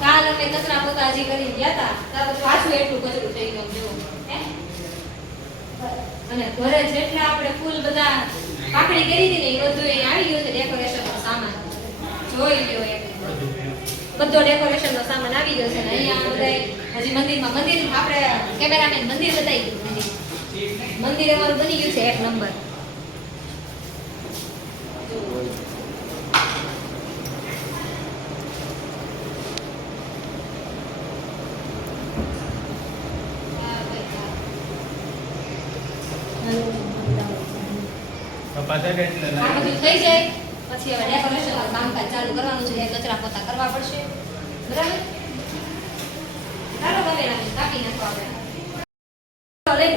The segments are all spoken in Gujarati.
કાલ અમે કચરા પોતા હજી કરી ગયા હતા ત્યારે પાછું એટલું કચરું થઈ ગયું જો અને ઘરે જેટલા આપણે ફૂલ બધા પાકડી કરી હતી ને એ બધું અહીં આવી ગયું છે ડેકોરેશન નો સામાન જોઈ લ્યો બધો ડેકોરેશન નો સામાન આવી ગયો છે ને અહીંયા બધા હજી મંદિરમાં મંદિર આપણે કેમેરામેન મંદિર બતાવી ગયું મંદિર અમારું બની ગયું છે 1 નંબર આ બધું થઈ જાય પછી હવે ડેકોરેશન નું કામકાજ ચાલુ કરવાનું છે કચરા પોતા કરવા પડશે બરાબર ચાલો તમે કાપી નાખો આપણે લઈ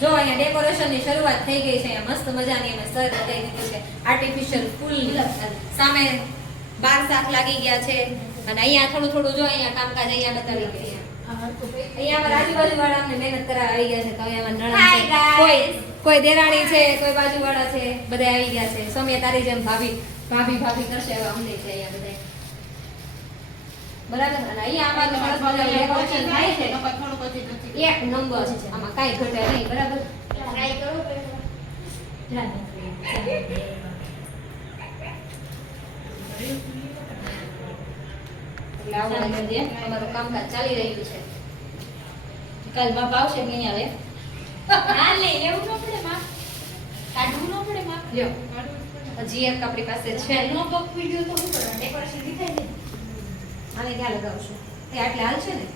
જો અહીંયા ડેકોરેશન ની શરૂઆત થઈ ગઈ છે મસ્ત મજાની અમે સર લગાવી દીધી છે આર્ટિફિશિયલ ફૂલ સામે 12 શાક લાગી ગયા છે અને અહીંયા થોડું થોડું જો અહીંયા કામકાજ અહીંયા બતાવી ગઈ અહીંયા અમારા આજુબાજુ વાળા અમને મહેનત કરવા આવી ગયા છે તો અહીંયા નણંદ કોઈ દેરાણી છે કોઈ બાજુવાળા છે બધા આવી ગયા છે સૌમ્ય તારી જેમ ભાભી કરશે એવા અમને છે અહીંયા બધા બરાબર અને અહીંયા અમારું સરસ મજાનું ડેકોરેશન થાય છે એક નંબર છે આમાં કાઈ ઘટે નહીં બરાબર ટ્રાય કરો એટલે આવું અમારું કામકાજ ચાલી રહ્યું છે કાલ બાપ આવશે કે નહીં આવે હા લે એવું ન પડે માં કાઢવું ન પડે માં લ્યો હજી એક આપણી પાસે છે નો બક વિડિયો તો શું કરવાનું ડેકોરેશન દેખાય ને આને ક્યાં લગાવશું એ આટલે હાલ છે ને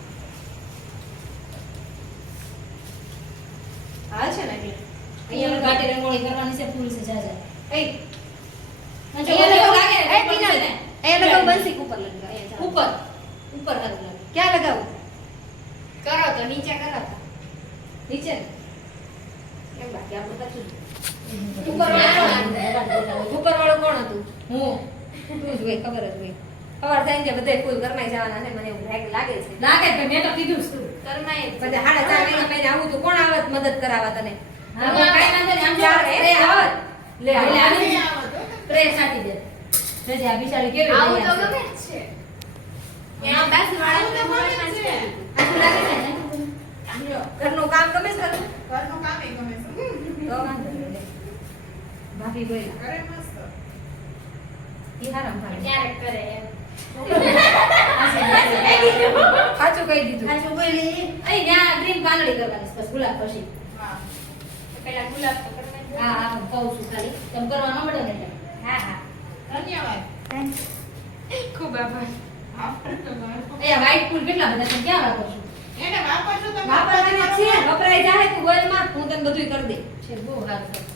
હાલ છે ને એટલે અહીંયા ઘાટી રંગોળી કરવાની છે ફૂલ છે જાજા એ અહીંયા લગાવ લાગે એ પીના ને એ લગાવ બંસી ઉપર લગાવ અહીંયા ઉપર ઉપર લગાવ ક્યાં લગાવું કરો તો નીચે કરો તો નીચે એમ બાકી આપણે કચું ઉપર વાળો કોણ હતું હું તું જ હોય ખબર જ હોય ખબર થાય ને બધા ફૂલ કરમાઈ જવાના છે મને એવું લાગે છે લાગે તો મેં તો કીધું જ તું કરમાઈ પછી 4.5 મહિને આવું તો કોણ આવત મદદ કરાવવા તને કાઈ વાંધો નહીં આમ ચાર એ આવત લે આવી આવત ટ્રે સાટી દે રેજી આ બિચારી કેવી આવું તો ગમે જ છે એ આમ બેસી વાળા તો મળે છે આટલું લાગે છે ને ઘરનું કામ ગમે છે ઘરનું કામ એ ગમે છે તો વાંધો નહીં ભાભી બોલ કરે મસ્ત ઈ હારામ ભાઈ ક્યારેક કરે એમ સાચું કહી દીધું સાચું બોલી અહીં ત્યાં ગ્રીન પાંદડી કરવાની બસ ગુલાબ પછી હા પેલા ગુલાબ તો કરવાની હા હા કહું છું ખાલી તમે કરવા ન મળે ને હા હા ધન્યવાદ ખૂબ આભાર એ વ્હાઈટ ફૂલ કેટલા બધા છે ક્યાં રાખો છો એને વાપરજો તમે વાપરવાના છે વપરાઈ જાય તો ગોલમાં હું તને બધુંય કરી દે છે બહુ સારું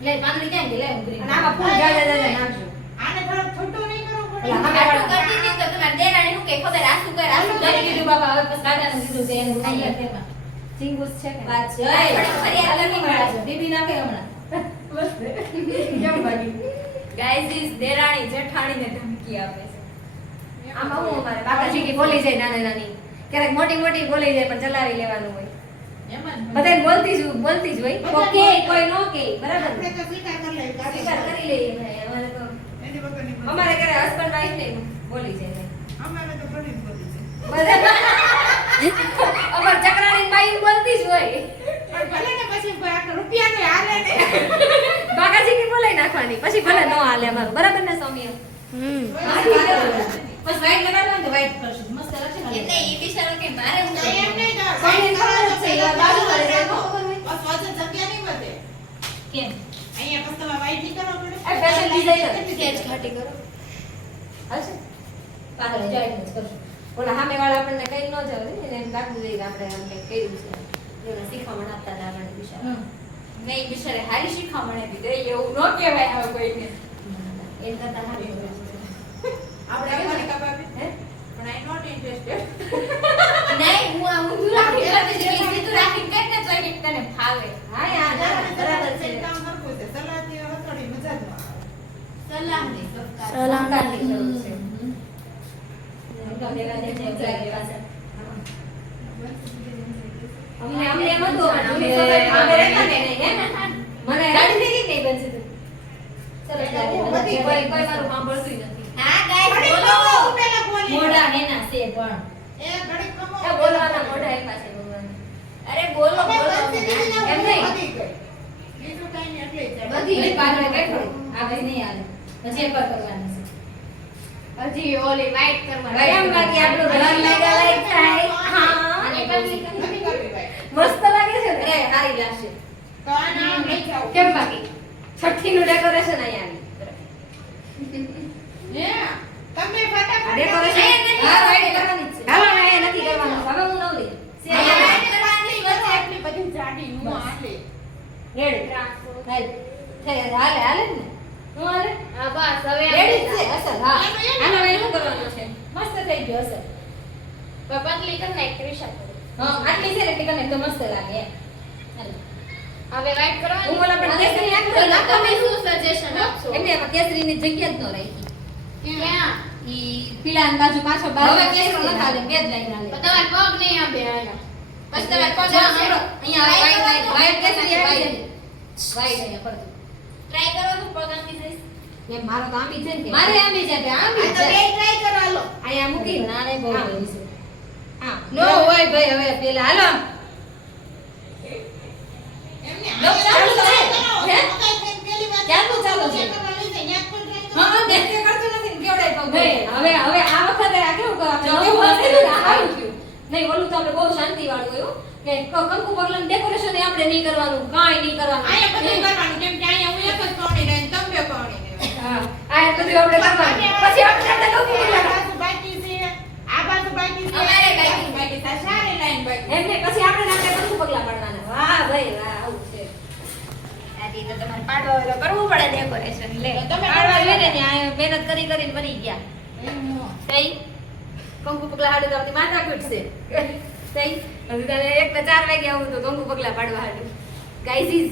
લે પાંદડી ક્યાં ગઈ લે હું ગ્રીન અને આમાં ફૂલ જાજા નાખજો આને થોડું છોટું નહીં કરવું પડે આટલું કરતી હતી તો તમાર દેરાણી હું કે ખબર આસુ કર આસુ કરી દીધું બાબા હવે બસ કાઢાને દીધું છે એનું અહીંયા તેમાં ચિંગુસ છે કે વાત છે ફરિયાદ નથી મળે છે બીબી નાખે હમણાં બસ કેમ ભાગી ગાઈઝ ઇસ દેરાણી જેઠાણીને ધમકી આપે છે આમાં હું અમારે બાકાજી કે બોલી જાય નાની નાની ક્યારેક મોટી મોટી બોલી જાય પણ ચલાવી લેવાનું હોય બધાને બોલતી જ હોય ઓકે કોઈ નો કે બરાબર આપણે તો સ્વીકાર કરી લઈએ અમારે તો અમારે ઘરે હસબન્ડ વાઈફ ને બોલી જાય અમારે તો ઘણી બોલી છે અમાર ચક્રાણી બાઈ બોલતી જ હોય પણ ભલે ને પછી રૂપિયા ને હાલે ને બાકાજી કે બોલાઈ નાખવાની પછી ભલે નો હાલે અમારું બરાબર ને સૌમ્ય બસ વાઈટ લગાડવાનું તો વાઈટ કરશું મસ્ત લાગશે ને એટલે ઈ બિચારો કે મારે હું એમ નહીં કર સૌમ્ય ખબર છે બાજુ કરે છે ખબર હોય બસ વજન જગ્યા નહીં વધે કેમ અહીંયા બસ તમે વાઈટ ની કરો પડે આ ફેશન ડિઝાઇનર તેજ ઘાટી કરો હાલશે પાછળ જોઈન્ટ જ કરશું ઓલા સામે વાળા આપણને કઈ ન જાવ ને એને એમ લાગવું જોઈએ કે આપણે આમ કઈ કર્યું છે એને શીખવામણ આપતા હતા આપણે બિચારા નહીં બિચારે હારી શીખવામણ આપી દે એવું ન કહેવાય હવે કોઈને એમ કરતા સંતાનની જરૂર છે. અમને એમ હતું અમે રહેતા ને નહીં, હે? મને ગાડી થઈ ગઈ નહીં બનશે તો. સરસ લાગે. કોઈ મારું સાંભળતું નથી. હા ગાઈસ બોલો. મોઢા હેના છે પણ એ બોલવાના મોઢા એ પાસે ભગવાન. અરે બોલો એમ નહીં બધી પાછળ બેઠો આગળ નહીં આવે પછી એક વાર કરવાનું છે. હજી ઓલી વાઈટ કરવાની એમ બાકી આપણું રંગ લાગ્યા થાય. હા અને મસ્ત લાગે છે ને. અરે સારી લાગશે તો આ નામ લઈ જાવ કેમ બાકી છઠ્ઠી નું ડેકોરેશન અહીંયા આવી તમે ફટાફટ ડેકોરેશન હા રાઈટ કરવાની છે. હાલો ના એ નથી કરવાનું હવે હું નવ લે રાઈટ કરવાની વચ્ચે એટલી બધી જાડી હું આલે રેડી હાલે હાલે ને હું હાલે હા બસ હવે રેડી છે અસર હા આનો હવે શું કરવાનું છે મસ્ત થઈ ગયો અસર પતલી કર નાખ ક્રિશા હા આટલી છે એટલે કને તો મસ્ત લાગે હવે રાઈટ કરવાની હું ઓલા પણ કેસરી નાખો ના તમે શું સજેશન આપશો એટલે એમાં કેસરી ની જગ્યા જ ન રાખી ક્યાં ઈ પીલા બાજુ પાછો બાજુ હવે કેસરી ન થાલે બે જ લાઈન આલે તમાર પગ નહીં આપે આયા બસ તમાર પગ અહીંયા વાઈટ કેસરી વાઈટ અહીંયા પડતું ટ્રાય કરવાનું પગ આંબી જઈશ મે મારો તો આંબી છે ને મારે આંબી છે બે આંબી છે તો બે ટ્રાય કરો હાલો અહીંયા મૂકી નાને બહુ ગઈ છે હા નો હોય ભાઈ હવે પેલા હાલો લો ચાલુ છે હે ક્યાંનું ચાલુ છે હા દેખે કરતો નથી ને કેવડાય પગ હવે આ વખતે આ કેવું કરવા સારું થયું નહીં ઓલું તો આપણે બહુ શાંતિ વાળું ગયું કે કંકુ પગલાં ડેકોરેશન એ આપણે નહીં કરવાનું કાંઈ નહીં કરવાનું આયા બધું કરવાનું કેમ કે આયા હું એક જ પાણી લઈને તમે પાણી હા આયા બધું આપણે કરવાનું પછી આપણે કંકુ પગલાં બાકી છે આ બાજુ બાકી છે અમારે બાકી છે સારી લાઈન બાકી એમને પછી આપણે કંકુ પગલાં પાડવાના વાહ ભાઈ વાહ આવું છે આથી તો તમારે પાડવા હોય તો કરવું પડે ડેકોરેશન લે તમે પાડવા જોઈએ ને આ મહેનત કરીને બની ગયા સહી કંકુ પગલાં હાડું તો આપણી માથા કૂટશે સહી હજી તને 1 ને 4 વાગે આવું તો કંકુ પગલાં પાડવા હાડું ગાઈઝ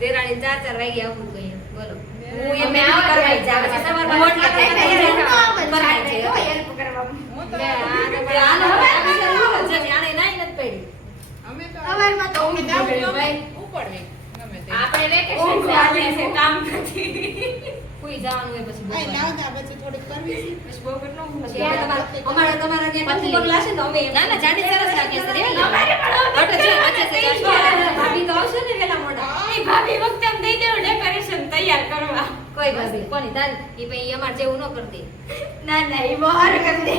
દેરાણી 4 વાગે આવું તો બોલો હું એમ કરવાઈ જા પછી સવારમાં રોટલા કરવાઈ છે હેલ્પ કરવા હું તો આનો જમી આને નાઈ નથી પડી અમે તો સવારમાં તો હું ભાઈ ઉપડવે ગમે તે આપણે વેકેશન ચાલે છે કામ નથી કોઈ જવાનું હોય પછી બોલ લાવ દા પછી થોડીક કરવી છે પછી બહુ કેટલો પછી અમારા તમારા ત્યાં કંકુ પગલાં છે ને અમે ના જાડી સરસ લાગે છે રે અમારે પણ અટે છે ભાભી તો આવશે ને વેલા મોડા એ ભાભી વખતે એમ દઈ દેવ ડેકોરેશન તૈયાર કરવા કોઈ ભાભી કોની તારી ઈ પછી અમાર જેવું ન કરતી ના ઈ બહાર કરી દે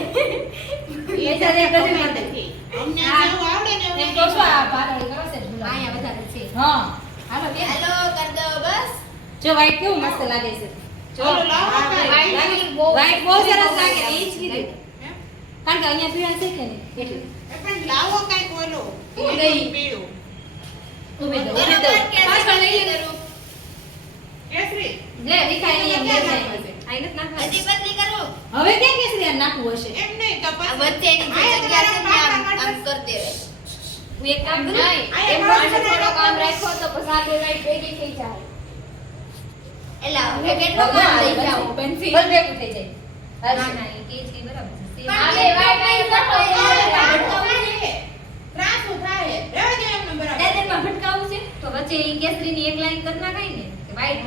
એ જરે કદી નથી અમને જેવું આવડે ને એમ તો શું આ પારળી કરો છે આયા વધારે છે હા હાલો કર દો બસ જો વાઈટ કેવું મસ્ત લાગે છે જો વાઈટ બહુ સરસ લાગે ઈ જ કીધું કારણ કે અહીંયા પીળા છે કે નહીં એટલે પણ લાવો કાઈ બોલો નહીં પીળું ઉમે દો પાછળ લઈ લે કરું કેસરી લે દેખાય નહીં એમ દેખાય આઈ નત નાખવા હજી બદલી કરો હવે કે કેસરી આ નાખવું હશે એમ નહીં તો પછી વચ્ચેની જગ્યા છે ને આમ કર દેવે હું એક કામ કરું એમ થોડો કામ રાખો તો પછી આ બે લાઈટ ભેગી થઈ જાય એલા હવે કેટલો કામ લઈ જાવ પેન્સિલ બલ ભેગું થઈ જાય ના ના એ કેજ કે બરાબર છે આલે વાઈટ કટો ત્રાસ થાય રહેવા દે એમ નંબર આપે માં ભટકાવું છે તો વચ્ચે ઈ કેસરીની એક લાઈન કર નાખાય ને કે વાઈટ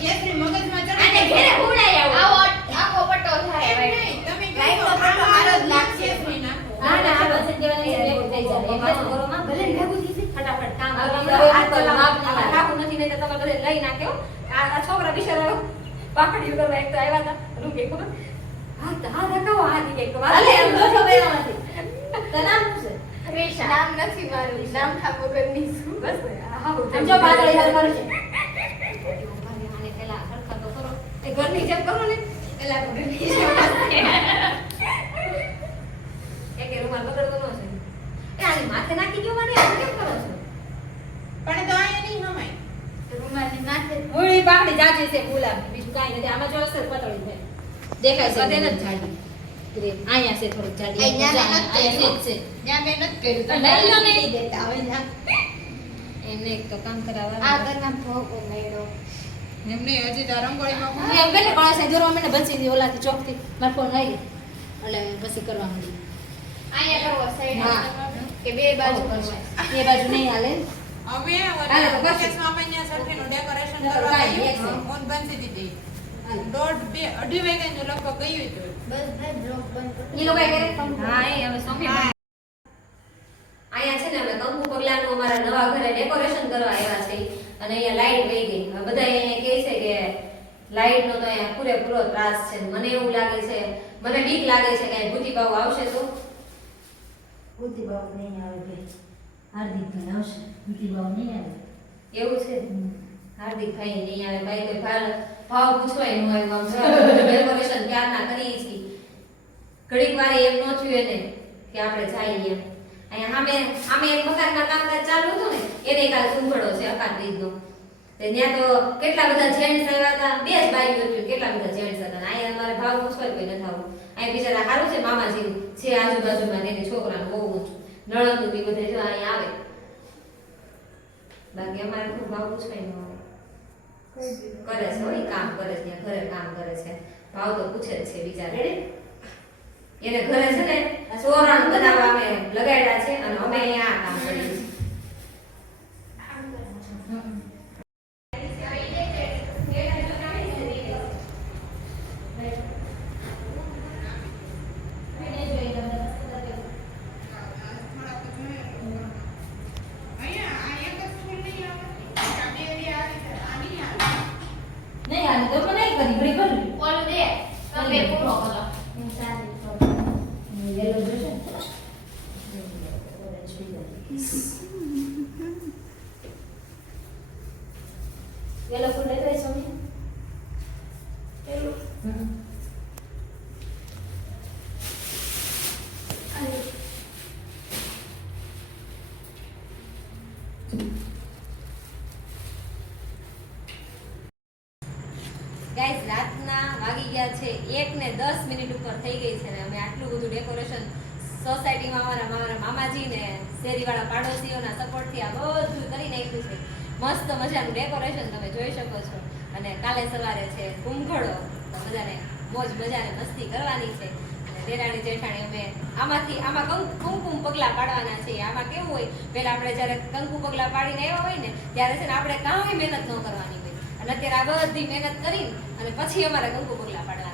કેસરી મગજમાં ચડે આને ઘરે ઉડાય આવો આખો પટ્ટો થાય વાઈટ તમે લાઈટ તો પટ્ટો મારો જ લાગશે કેસરી નાખો ના ના આ બસ જેવાની ભેગું થઈ જાય એક બાજુ કરો માં ભલે ભેગું થઈ જાય ફટાફટ કામ નાખું નથી નહીં તો તમે બધે લઈ નાખ્યો આ છોકરા બિચારા પાકડી કરવા એક તો આવ્યા હતા રૂકે ખબર હા રખાવો હા દીકે એક વાર અલે એમ તો ખબર નથી તનામ છે રેશા નામ નથી મારું નામ ઠાકોર ની છું બસ હા જો પાતળી હાલ કરશે આને પેલા હરખા તો કરો એ ઘરની જેમ કરો ને પેલા ઘરની એક રૂમાલ બગડતો ન છે એ આની માથે નાખી ગયો મને આ કેમ કરો છો પણ તો આય નહીં હમાય રૂમાલ ની માથે ઓળી પાકડી જાજે છે ગુલાબ બીજું કાઈ નથી આમાં જો અસર પતળી છે દેખાય છે તેને જ જાડી આયા છે થોડું જાડી આયા છે જ્યાં મે નત કર્યું તો લઈ લો નહીં દેતા હવે જા એમને એક તો કામ કરાવવા આ ઘરમાં ભોગો મેળો એમને હજી તો રંગોળીમાં એમ પેલે કળાશે જોરવા મને બંસી દી ઓલાથી ચોકથી માર ફોન આવી એટલે પછી કરવા માંડી અહીંયા કરવો સાઈડ હા. કે બે બાજુ કરવો એ બાજુ નહીં હાલે હવે હાલે તો બસ. કેસમાં અમે અહીંયા સરખીનું ડેકોરેશન તો કરવા કાંઈ ગયું. એક છે. ફોન બંધ થઈ દીધી. હાલે. દોઢ, બે, અઢી વાગ્યાનું લગભગ ગયું હતું. બસ ભાઈ બ્લોક બંધ એ લોકો કરે હા એ હવે સોમી હા. અહીંયા છે ને અમે કંકુ પગલાનું અમારા નવા ઘરે ડેકોરેશન કરવા આવ્યા છે અને અહીંયા લાઈટ વહી ગઈ હવે બધા અહીંયા કહે છે કે લાઈટનો તો અહીંયા પૂરેપૂરો ત્રાસ છે મને એવું લાગે છે મને બીક લાગે છે કે ભૂતી બાબુ આવશે તો બુદ્ધિ બાબુ નહીં આવે કે હાર્દિક ભાઈ આવશે બુદ્ધિ બાબુ નહીં આવે એવું છે હાર્દિક ભાઈ નહીં આવે ભાઈ કોઈ ભાવ પૂછવાય ન આવ્યું આમ ડેકોરેશન ક્યારના કરી છે ઘડીક વાર એમ ન થયું એને કે આપણે જઈએ એમ અહીંયા સામે એક મકાનમાં કામકાજ ચાલુ હતું ને એને કાલ કુંભળો છે અકાત્રીજનો તે ત્યાં તો કેટલા બધા જેન્ટ્સ આવ્યા હતા બે જ બાઈક હતી કેટલા બધા જેન્ટ્સ હતા અને અહીંયા અમારે ભાવ પૂછવાય કોઈ નથી આવું અહીંયા બિચારા સારું છે મામાજી છે આજુબાજુમાં તેની છોકરાનું બહુ ઊંચું નણંદનું બી બધે જો અહીંયા આવે બાકી અમારે ખૂબ ભાવ પૂછવાય ન આવે કરે છે હોય કામ કરે છે ત્યાં ઘરે કામ કરે છે ભાવ તો પૂછે જ છે બિચારા એને ઘરે છે ને સોરણ બનાવવા અમે લગાડ્યા છે અને અમે અહીંયા આ કામ કરીએ છીએ અહીંયા આ એક જ ફૂલ નહીં આવે. આ બે બે આવી છે. આ નહીં આવે. નહીં હાલે તો પણ નહીં કરી ઘડી કરી ઓલું દે તમે પૂરો કરો યેલો જોશે યેલો ફૂલ લઈ જાય સોમી ગાઈસ રાતના વાગી ગયા છે 1:10 ઉપર થઈ ગઈ છે ને અમે આટલું બધું ડેકોરેશન સોસાયટીમાં અમારા મામાજી ને શેરીવાળા પાડોશીઓના સપોર્ટથી આ બધું કરી નાખ્યું છે મસ્ત મજાનું ડેકોરેશન તમે જોઈ શકો છો અને કાલે સવારે છે કુંભળો તો બધાને મોજ મજાને મસ્તી કરવાની છે અને દેરાણી જેઠાણી અમે આમાં કુમકુમ પગલા પાડવાના છે આમાં કેવું હોય પહેલા આપણે જ્યારે કંકુ પગલા પાડીને આવ્યા હોય ને ત્યારે છે ને આપણે કાંઈ મહેનત ન કરવાની હોય અને અત્યારે આ બધી મહેનત કરી અને પછી અમારે કંકુ પગલા પાડવા